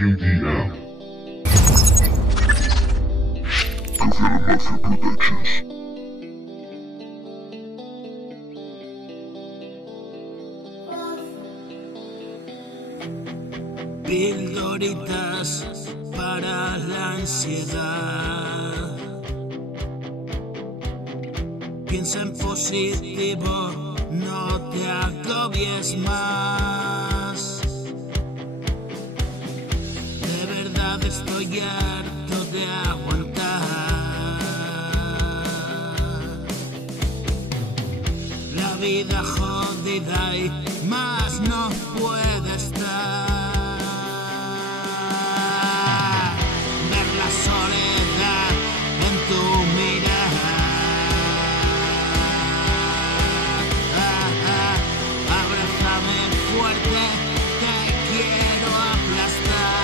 QD now. Confirm Mafia Productions. Pildoritas para la ansiedad. Piensa en positivo, no te agobies más. De verdad estoy harto de aguantar. La vida jodida y más no puede estar. Ver la soledad en tu mirada. Abrázame fuerte, te quiero aplastar.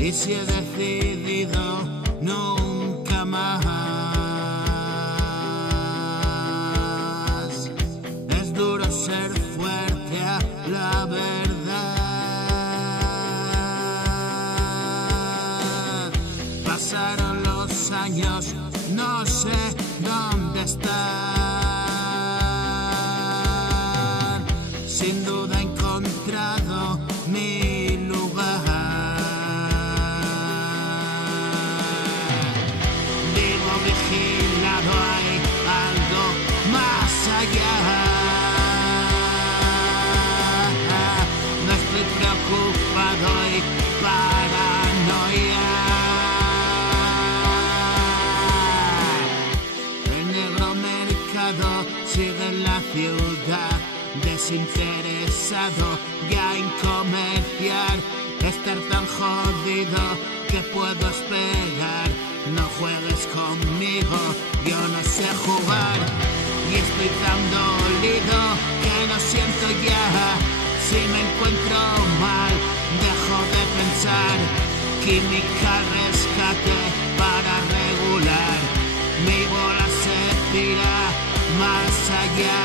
Y si he decidido nunca más, es duro ser fuerte a la verdad. Pasaron los años, no sé dónde están. Sin duda he encontrado mi lugar. Vivo vigilado, hay algo más allá. No estoy preocupado y paranoia. El negro mercado sigue en la ciudad, desinteresado ya en comerciar. Estar tan jodido que puedo esperar. No juegues conmigo, yo no sé jugar. Y estoy tan dolido que no siento ya. Si me encuentro mal, dejo de pensar. Química rescate para regular. Mi bola se tira más allá.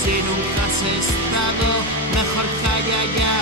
Si nunca has estado, mejor calla ya.